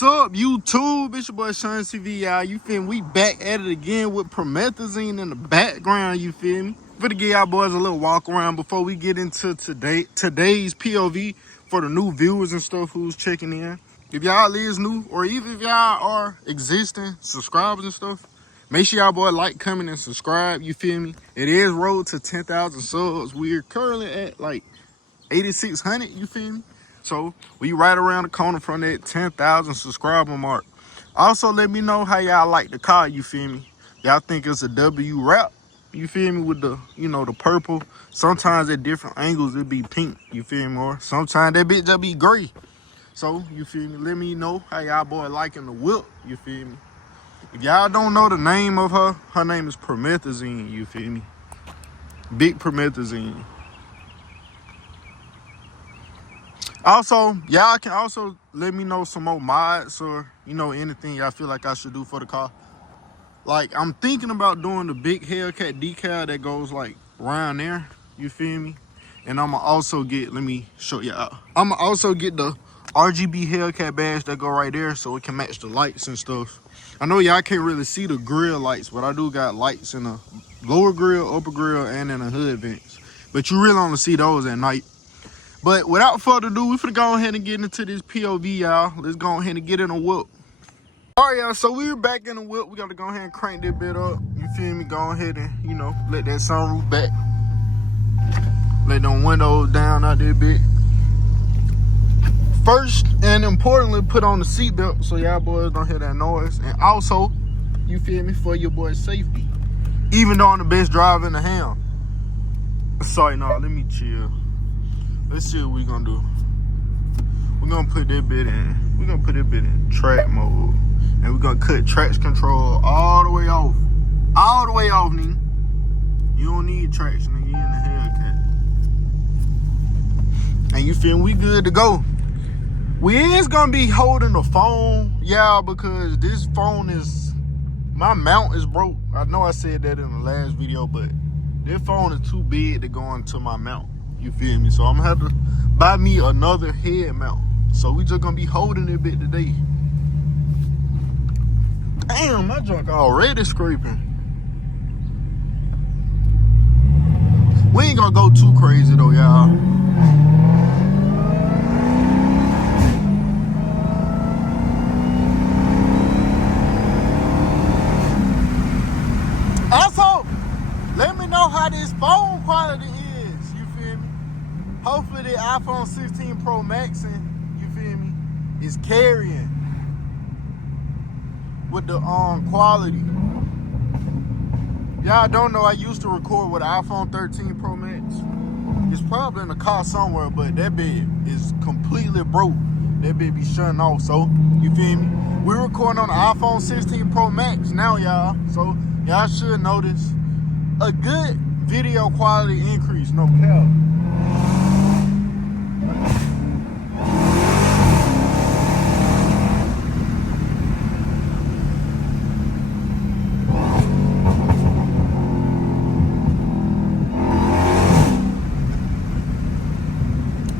What's up, YouTube? It's your boy Sean CV, y'all. You feel me? We back at it again with promethazine in the background, you feel me? For to give y'all boys a little walk around before we get into today's POV for the new viewers and stuff who's checking in. If y'all is new, or even if y'all are existing subscribers and stuff, make sure y'all boy like, comment, and subscribe, you feel me? It is road to 10,000 subs. We're currently at like 8,600, you feel me? So we right around the corner from that 10,000 subscriber mark. Also, let me know how y'all like the car, you feel me? Y'all think it's a W wrap, you feel me, with the, you know, the purple. Sometimes at different angles it be pink, you feel me? Or sometimes that bitch just be gray. So, you feel me? Let me know how y'all boy liking the whip, you feel me? If y'all don't know the name of her name is Promethazine, you feel me? Big Promethazine. Also, y'all can also let me know some more mods or, you know, anything y'all feel like I should do for the car. Like, I'm thinking about doing the big Hellcat decal that goes like around there, you feel me? And I'ma also get, let me show y'all. I'ma also get the RGB Hellcat badge that go right there so it can match the lights and stuff. I know y'all can't really see the grill lights, but I do got lights in the lower grill, upper grill, and in the hood vents. But you really only see those at night. But without further ado, we finna go ahead and get into this POV, y'all. Let's go ahead and get in a whip. All right, y'all, so we're back in the whip. We gotta go ahead and crank that bit up. You feel me? Go ahead and, you know, let that sunroof back. Let them windows down out there bit. First and importantly, put on the seatbelt so y'all boys don't hear that noise. And also, you feel me, for your boy's safety. Even though I'm the best driver in the ham. Sorry, no, let me chill. Let's see what we're gonna do. We're gonna put that bit in. We're gonna put that bit in track mode. And we're gonna cut traction control all the way off. All the way off, nigga. You don't need traction, nigga. You in the Hellcat. And you feel we good to go. We is gonna be holding the phone, yeah, because this phone is, my mount is broke. I know I said that in the last video, but this phone is too big to go into my mount. You feel me? So I'm gonna have to buy me another head mount. So we just gonna be holding it a bit today. Damn, my junk already scraping. We ain't gonna go too crazy though, y'all. Also, let me know how this phone quality is. Hopefully the iPhone 16 Pro Max, and you feel me, is carrying with the quality. Y'all don't know I used to record with the iPhone 13 Pro Max. It's probably in the car somewhere, but that bit is completely broke. That bit be shutting off, so you feel me? We're recording on the iPhone 16 Pro Max now, y'all. So y'all should notice a good video quality increase, no cap.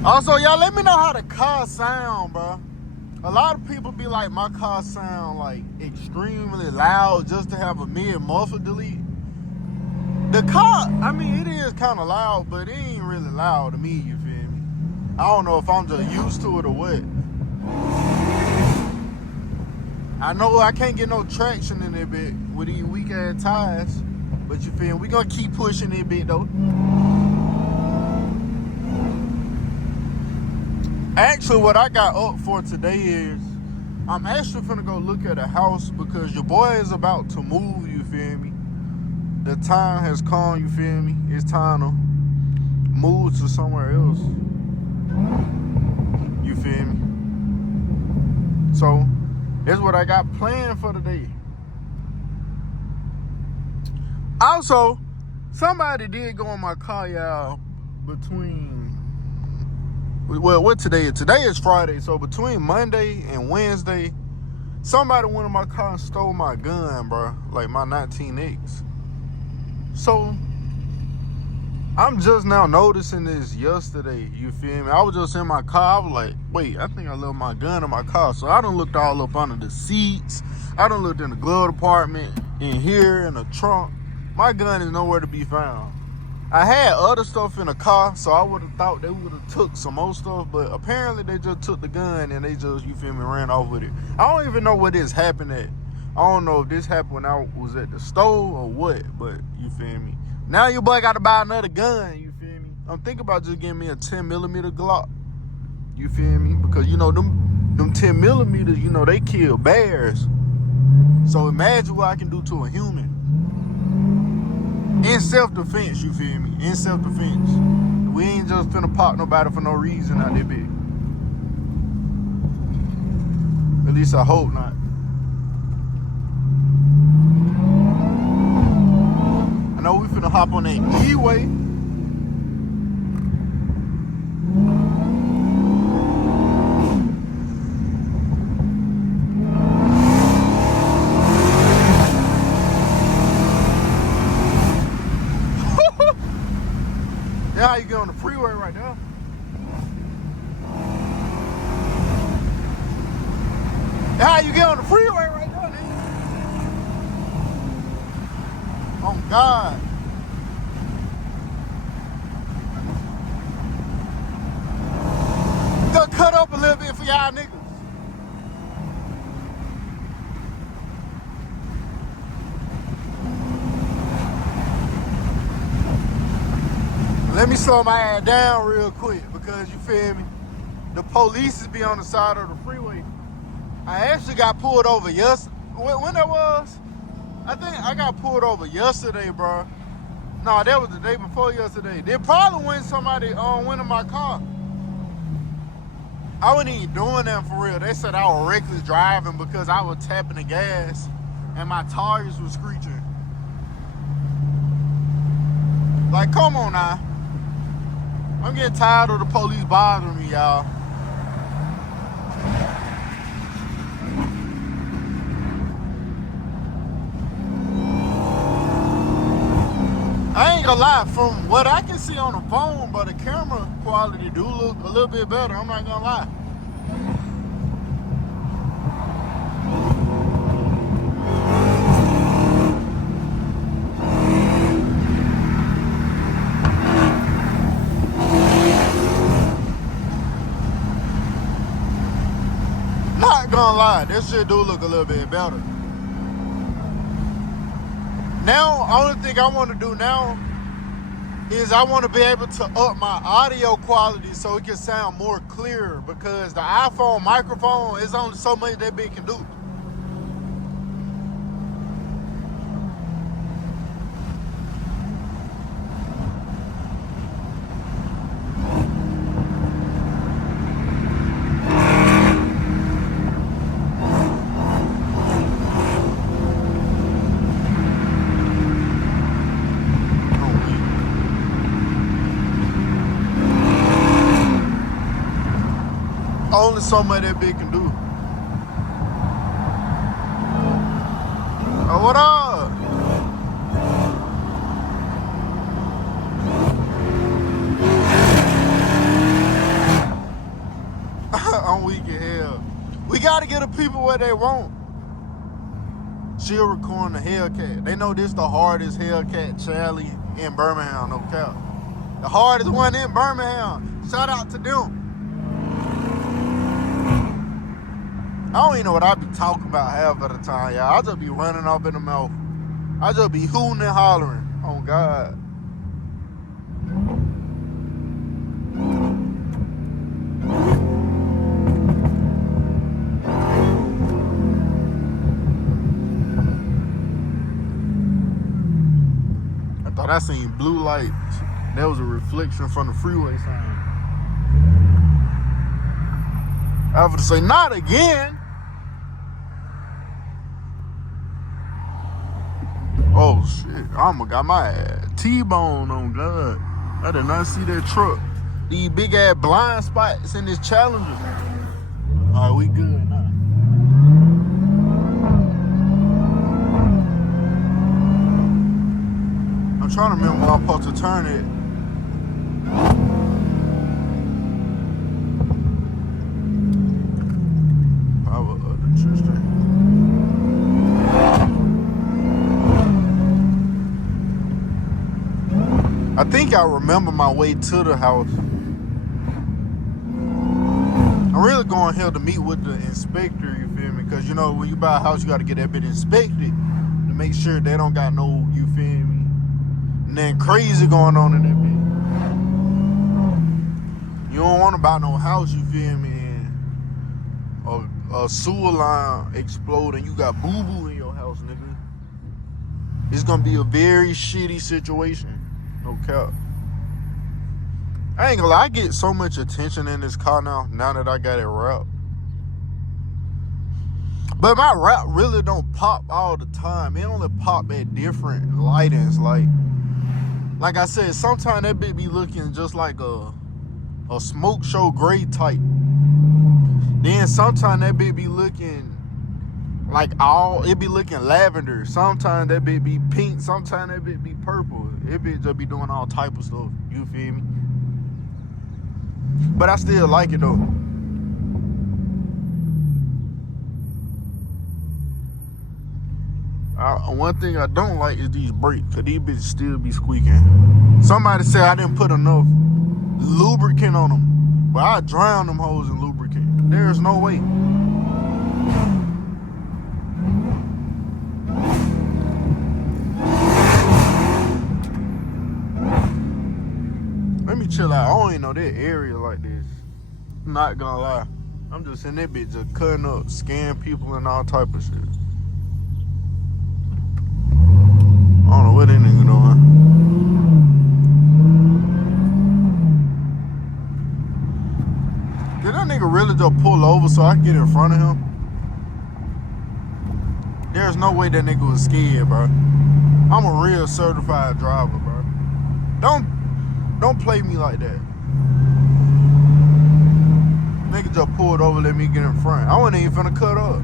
Also, y'all let me know how the car sound, bro. A lot of people be like, my car sound like extremely loud just to have a mid-muffler delete. The car, I mean, it is kind of loud, but it ain't really loud to me, you feel me? I don't know if I'm just used to it or what. I know I can't get no traction in that bit with these weak-ass tires, but you feel me? We gonna keep pushing that bit, though. Actually, what I got up for today is I'm actually finna go look at a house because your boy is about to move, you feel me? The time has come, you feel me? It's time to move to somewhere else. You feel me? So, that's what I got planned for today. Also, somebody did go in my car, y'all, between, well, what today is? Today is Friday, so between Monday and Wednesday, somebody went in my car and stole my gun, bro. Like my 19X. So, I'm just now noticing this yesterday, you feel me? I was just in my car, I was like, wait, I think I left my gun in my car. So I done looked all up under the seats. I done looked in the glove compartment, in here, in the trunk. My gun is nowhere to be found. I had other stuff in the car, so I would have thought they would have took some more stuff, but apparently they just took the gun and they just, you feel me, ran off with it. I don't even know where this happened at. I don't know if this happened when I was at the store or what, but you feel me. Now your boy got to buy another gun, you feel me. I'm thinking about just getting me a 10mm Glock, you feel me, because you know them 10mm, you know, they kill bears. So imagine what I can do to a human. In self-defense, you feel me? In self-defense. We ain't just finna pop nobody for no reason out there, big. At least I hope not. I know we finna hop on that freeway. That's how you get on the freeway right now. That's how you get on the freeway right now, nigga. Oh God. Gonna cut up a little bit for y'all niggas. Let me slow my ass down real quick because you feel me? The police be on the side of the freeway. I actually got pulled over yesterday. When that was? I think I got pulled over yesterday, bro. No, that was the day before yesterday. They probably when somebody went in my car. I wasn't even doing that for real. They said I was reckless driving because I was tapping the gas and my tires were screeching. Like, come on now. I'm getting tired of the police bothering me, y'all. I ain't gonna lie, from what I can see on the phone, but the camera quality do look a little bit better, I'm not gonna lie. Not gonna lie, this shit do look a little bit better. Now, only thing I want to do now is I want to be able to up my audio quality so it can sound more clear, because the iPhone microphone is only so much that big can do. Only so much that big can do. Oh, what up? I'm weak as hell. We gotta get the people what they want. She'll recording the Hellcat. They know this the hardest Hellcat Charlie in Birmingham, no cap. The hardest one in Birmingham. Shout out to them. I don't even know what I be talking about half of the time, y'all. I just be running off in the mouth. I just be hooting and hollering. Oh, God. I thought I seen blue lights. That was a reflection from the freeway sign. I have to say, not again. Oh shit, I almost got my ass T-bone on God. I did not see that truck. These big ass blind spots in this Challenger. Alright, we good now. I'm trying to remember where I'm supposed to turn it. I think I remember my way to the house. I'm really going here to meet with the inspector, you feel me? Because, you know, when you buy a house, you got to get that bit inspected to make sure they don't got no, you feel me, nothing crazy going on in that bit. You don't want to buy no house, you feel me, and a sewer line explode and you got boo-boo in your house, nigga. It's going to be a very shitty situation. No cap. I ain't gonna lie, I get so much attention in this car now that I got it wrapped. But my wrap really don't pop all the time. It only pop at different lightings. Like I said, sometimes that bitch be looking just like a smoke show gray type. Then sometimes that bitch be looking like it be looking lavender. Sometimes that bitch be pink. Sometimes that bitch be purple. It bitch just be doing all type of stuff. You feel me? But I still like it though. One thing I don't like is these brakes, cause these bitches still be squeaking. Somebody said I didn't put enough lubricant on them, but I drown them hoes in lubricant. There's no way. Let me chill out. I don't even know that area like this. I'm not gonna lie. I'm just in that bitch just cutting up, scamming people and all type of shit. I don't know what that nigga doing. Did that nigga really just pull over so I can get in front of him? There's no way that nigga was scared, bro. I'm a real certified driver, bro. Don't play me like that. Nigga just pulled over, let me get in front. I wasn't even finna cut up.